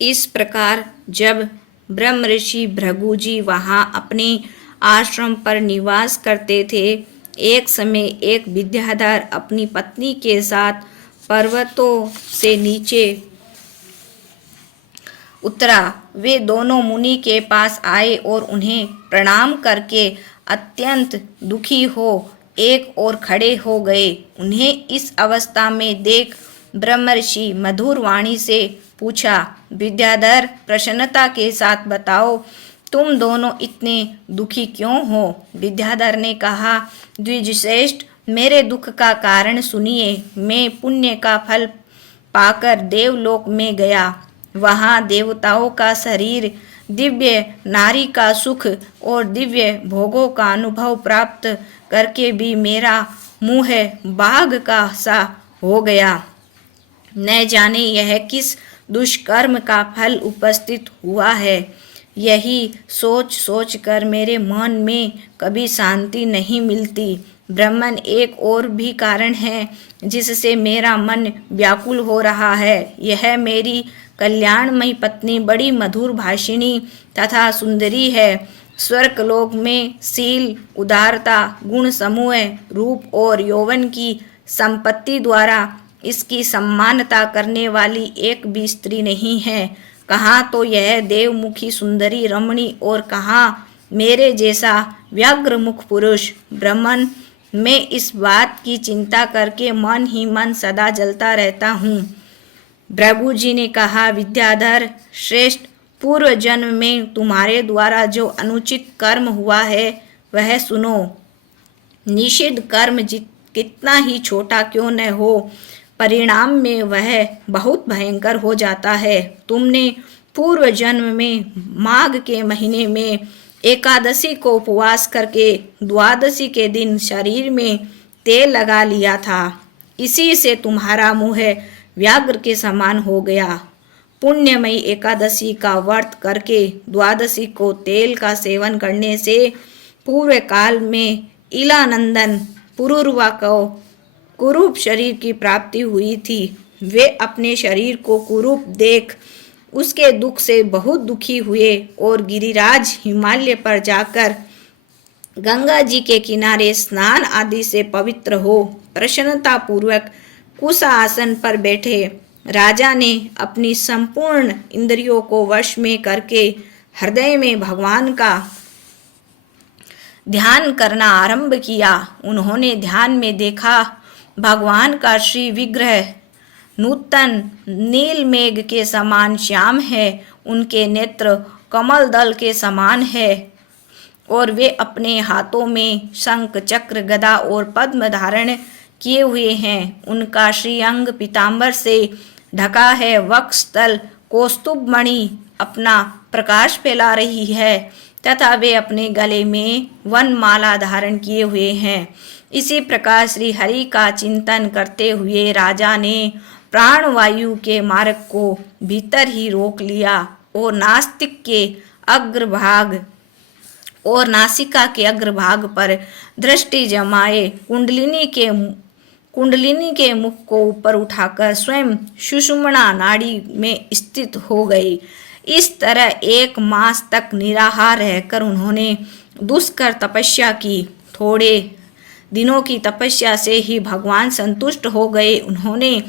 इस प्रकार जब ब्रह्म ऋषि भृगु जी वहाँ अपने आश्रम पर निवास करते थे, एक समय एक विद्याधर अपनी पत्नी के साथ पर्वतों से नीचे उतरा। वे दोनों मुनि के पास आए और उन्हें प्रणाम करके अत्यंत दुखी हो एक ओर खड़े हो गए। उन्हें इस अवस्था में देख ब्रह्मर्षि मधुर वाणी से पूछा, विद्याधर, प्रसन्नता के साथ बताओ, तुम दोनों इतने दुखी क्यों हो? विद्याधर ने कहा, द्विजश्रेष्ठ, मेरे दुख का कारण सुनिए। मैं पुण्य का फल पाकर देवलोक में गया। वहाँ देवताओं का शरीर, दिव्य नारी का सुख और दिव्य भोगों का अनुभव प्राप्त करके भी मेरा मुँह बाघ का सा हो गया। न जाने यह किस दुष्कर्म का फल उपस्थित हुआ है। यही सोच सोच कर मेरे मन में कभी शांति नहीं मिलती। ब्रह्मन, एक और भी कारण है जिससे मेरा मन व्याकुल हो रहा है। यह मेरी कल्याणमयी पत्नी बड़ी मधुर भाषिणी तथा सुंदरी है। स्वर्गलोक में शील, उदारता, गुण समूह, रूप और यौवन की संपत्ति द्वारा इसकी सम्मानता करने वाली एक भी स्त्री नहीं है। कहाँ तो यह देवमुखी सुंदरी रमणी और कहाँ मेरे जैसा व्याघ्रमुख पुरुष। ब्रह्मन, मैं इस बात की चिंता करके मन ही मन सदा जलता रहता हूँ। भृगु जी ने कहा, विद्याधर श्रेष्ठ, पूर्व जन्म में तुम्हारे द्वारा जो अनुचित कर्म हुआ है वह सुनो। निषिद्ध कर्म कितना ही छोटा क्यों न हो, परिणाम में वह बहुत भयंकर हो जाता है। तुमने पूर्व जन्म में माघ के महीने में एकादशी को उपवास करके द्वादशी के दिन शरीर में तेल लगा लिया था। इसी से तुम्हारा मुँह व्याघ्र के समान हो गया। पुण्यमयी एकादशी का व्रत करके द्वादशी को तेल का सेवन करने से पूर्व काल में इलानंदन पुरुरवा को कुरूप शरीर की प्राप्ति हुई थी। वे अपने शरीर को कुरूप देख उसके दुख से बहुत दुखी हुए और गिरिराज हिमालय पर जाकर गंगा जी के किनारे स्नान आदि से पवित्र हो प्रसन्नता पूर्वक कुश आसन पर बैठे। राजा ने अपनी संपूर्ण इंद्रियों को वश में करके हृदय में भगवान का ध्यान करना आरंभ किया। उन्होंने ध्यान में देखा, भगवान का श्री विग्रह नूतन नील मेघ के समान श्याम है। उनके नेत्र कमल दल के समान है और वे अपने हाथों में शंख, चक्र, गदा और पद्म धारण किए हुए हैं। उनका श्रीअंग पीतांबर से ढका है। वक्षस्थल कौस्तुभ मणि अपना प्रकाश फैला रही है तथा वे अपने गले में वनमाला धारण किए हुए हैं। इसी प्रकार श्री हरि का चिंतन करते हुए राजा ने प्राणवायु के मार्ग को भीतर ही रोक लिया और नास्तिक के अग्रभाग और नासिका के अग्रभाग पर दृष्टि जमाए कुंडलिनी के मुख को ऊपर उठाकर स्वयं सुषुम्ना नाड़ी में स्थित हो गई। इस तरह 1 मास तक निराहार रहकर उन्होंने दुष्कर तपस्या की। थोड़े दिनों की तपस्या से ही भगवान संतुष्ट हो गए। उन्होंने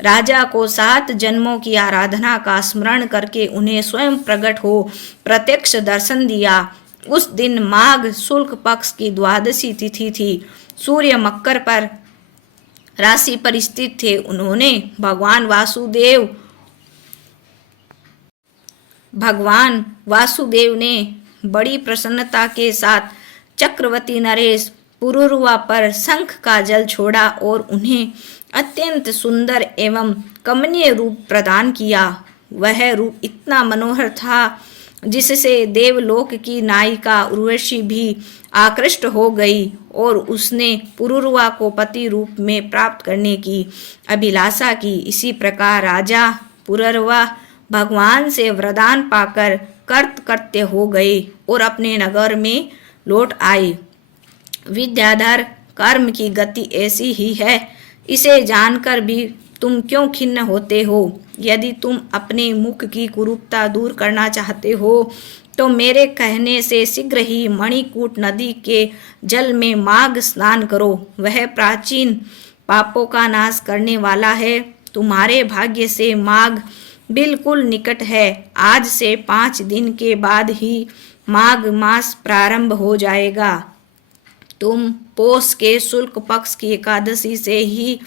राजा को 7 जन्मों की आराधना का स्मरण करके उन्हें स्वयं प्रकट हो प्रत्यक्ष दर्शन दिया। उस दिन माघ शुक्ल पक्ष की द्वादशी तिथि थी। सूर्य मकर पर राशि पर स्थित थे। उन्होंने भगवान वासुदेव ने बड़ी प्रसन्नता के साथ चक्रवर्ती नरेश पुरुरवा पर शंख का जल छोड़ा और उन्हें अत्यंत सुंदर एवं कमनीय रूप प्रदान किया। वह रूप इतना मनोहर था जिससे देवलोक की नायिका उर्वशी भी आकृष्ट हो गई और उसने पुरुरवा को पति रूप में प्राप्त करने की अभिलाषा की। इसी प्रकार राजा पुरुरवा भगवान से वरदान पाकर कृतकृत्य हो गए और अपने नगर में लौट आए। विद्याधर, कर्म की गति ऐसी ही है। इसे जानकर भी तुम क्यों खिन्न होते हो? यदि तुम अपने मुख की कुरूपता दूर करना चाहते हो तो मेरे कहने से शीघ्र ही मणिकूट नदी के जल में माघ स्नान करो। वह प्राचीन पापों का नाश करने वाला है। तुम्हारे भाग्य से माघ बिल्कुल निकट है। आज से 5 दिन के बाद ही माघ मास प्रारंभ हो जाएगा। तुम पोष के शुक्ल पक्ष की एकादशी से ही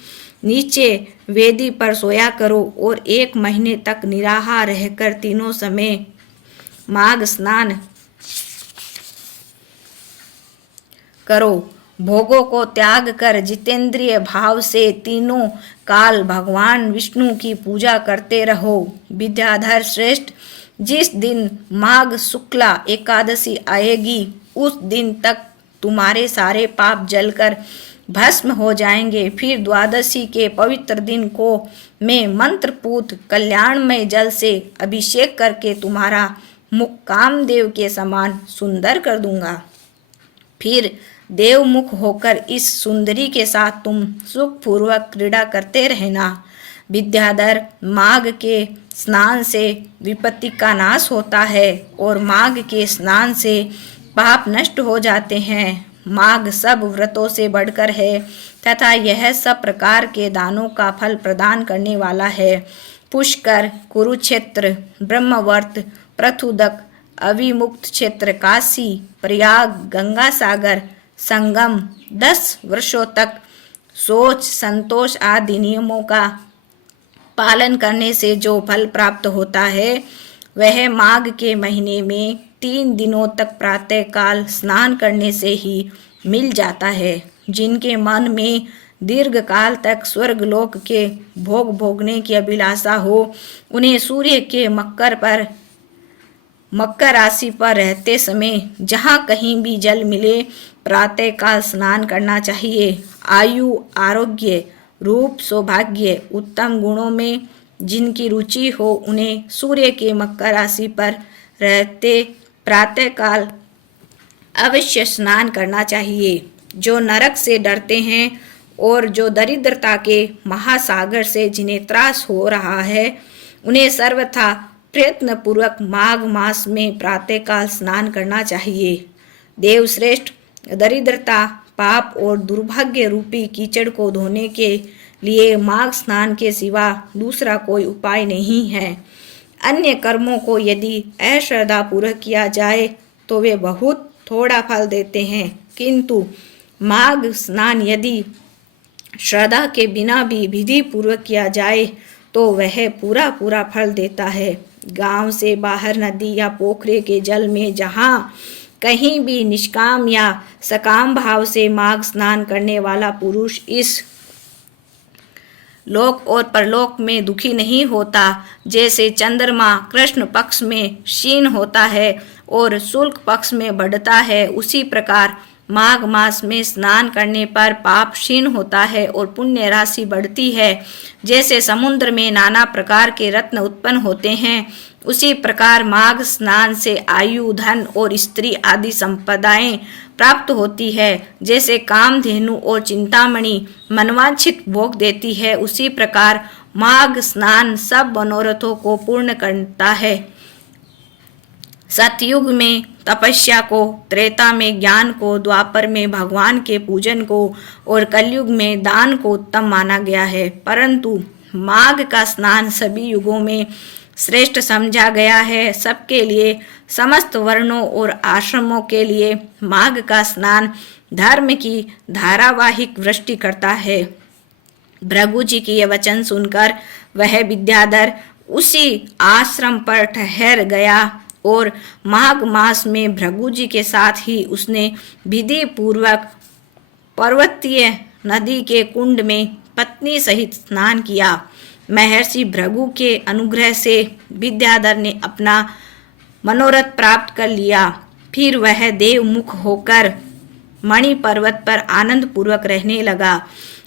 नीचे वेदी पर सोया करो और 1 महीने तक निराहार रहकर तीनों समय माघ स्नान करो। भोगों को त्याग कर जितेंद्रिय भाव से तीनों काल भगवान विष्णु की पूजा करते रहो। विद्याधर श्रेष्ठ, जिस दिन माघ शुक्ला एकादशी आएगी उस दिन तक तुम्हारे सारे पाप जलकर भस्म हो जाएंगे। फिर द्वादशी के पवित्र दिन को मैं मंत्रपूत कल्याणमय जल से अभिषेक करके तुम्हारा मुख कामदेव के समान सुंदर कर दूंगा। फिर देवमुख होकर इस सुंदरी के साथ तुम सुखपूर्वक क्रीड़ा करते रहना। विद्याधर, माघ के स्नान से विपत्ति का नाश होता है और माघ के स्नान से पाप नष्ट हो जाते हैं। माघ सब व्रतों से बढ़कर है तथा यह सब प्रकार के दानों का फल प्रदान करने वाला है। पुष्कर, कुरुक्षेत्र, ब्रह्मवर्त, पृथुदक, अविमुक्त क्षेत्र, काशी, प्रयाग, गंगा सागर, संगम, 10 वर्षों तक शौच, संतोष आदि नियमों का पालन करने से जो फल प्राप्त होता है वह माघ के महीने में 3 दिनों तक प्रातःकाल स्नान करने से ही मिल जाता है। जिनके मन में दीर्घ काल तक स्वर्गलोक के भोग भोगने की अभिलाषा हो उन्हें सूर्य के मकर राशि पर रहते समय जहाँ कहीं भी जल मिले प्रातःकाल स्नान करना चाहिए। आयु, आरोग्य, रूप, सौभाग्य, उत्तम गुणों में जिनकी रुचि हो उन्हें सूर्य के मकर राशि पर रहते प्रातःकाल अवश्य स्नान करना चाहिए। जो नरक से डरते हैं और जो दरिद्रता के महासागर से जिन्हें त्रास हो रहा है उन्हें सर्वथा प्रयत्न पूर्वक माघ मास में प्रातःकाल स्नान करना चाहिए। देवश्रेष्ठ, दरिद्रता, पाप और दुर्भाग्य रूपी कीचड़ को धोने के लिए माघ स्नान के सिवा दूसरा कोई उपाय नहीं है। अन्य कर्मों को यदि अश्रद्धा पूर्वक किया जाए तो वे बहुत थोड़ा फल देते हैं, किंतु माघ स्नान यदि श्रद्धा के बिना भी विधि पूर्वक किया जाए तो वह पूरा पूरा फल देता है। गांव से बाहर नदी या पोखरे के जल में जहाँ कहीं भी निष्काम या सकाम भाव से माघ स्नान करने वाला पुरुष इस लोक और परलोक में दुखी नहीं होता। जैसे चंद्रमा कृष्ण पक्ष में क्षीण होता है और शुक्ल पक्ष में बढ़ता है, उसी प्रकार माघ मास में स्नान करने पर पाप क्षीण होता है और पुण्य राशि बढ़ती है। जैसे समुद्र में नाना प्रकार के रत्न उत्पन्न होते हैं, उसी प्रकार माघ स्नान से आयु, धन और स्त्री आदि संपदाएं प्राप्त होती है। जैसे कामधेनु और चिंतामणि मनवांछित भोग देती है, उसी प्रकार माघ स्नान सब मनोरथों को पूर्ण करता है। सतयुग में तपस्या को, त्रेता में ज्ञान को, द्वापर में भगवान के पूजन को और कलयुग में दान को उत्तम माना गया है। परंतु माघ का स्नान सभी युगों में श्रेष्ठ समझा गया है। सबके लिए, समस्त वर्णों और आश्रमों के लिए माघ का स्नान धर्म की धारावाहिक वृष्टि करता है। भृगु जी की यह वचन सुनकर वह विद्याधर उसी आश्रम पर ठहर गया और माघ मास में भृगु जी के साथ ही उसने विधि पूर्वक पर्वतीय नदी के कुंड में पत्नी सहित स्नान किया। महर्षि भृगु के अनुग्रह से विद्याधर ने अपना मनोरथ प्राप्त कर लिया। फिर वह देवमुख होकर मणि पर्वत पर आनंद पूर्वक रहने लगा।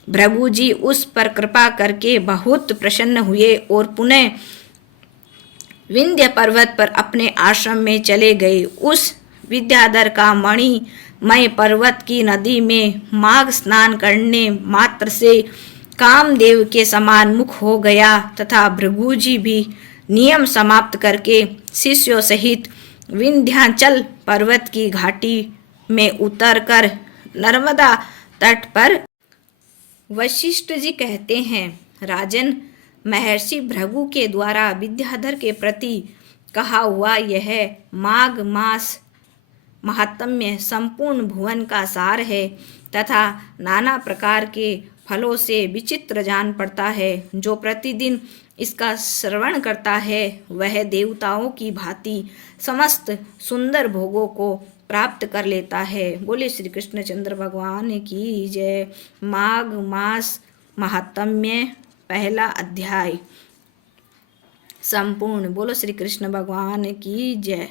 भृगु जी उस पर कृपा करके बहुत प्रसन्न हुए और पुनः विंध्य पर्वत पर अपने आश्रम में चले गए। उस विद्याधर का मणिमय पर्वत की नदी में माघ स्नान करने मात्र से कामदेव के समान मुख हो गया तथा भृगु जी भी नियम समाप्त करके शिष्यों सहित विंध्याचल पर्वत की घाटी में उतरकर नर्मदा तट पर। वशिष्ठ जी कहते हैं, राजन, महर्षि भृगु के द्वारा विद्याधर के प्रति कहा हुआ यह माघ मास महात्म्य संपूर्ण भुवन का सार है तथा नाना प्रकार के फलों से विचित्र जान पड़ता है। जो प्रतिदिन इसका श्रवण करता है वह देवताओं की भांति समस्त सुंदर भोगों को प्राप्त कर लेता है। बोले श्री कृष्णचंद्र भगवान की जय। माघ मास महात्म्य पहला अध्याय संपूर्ण। बोलो श्री कृष्ण भगवान की जय।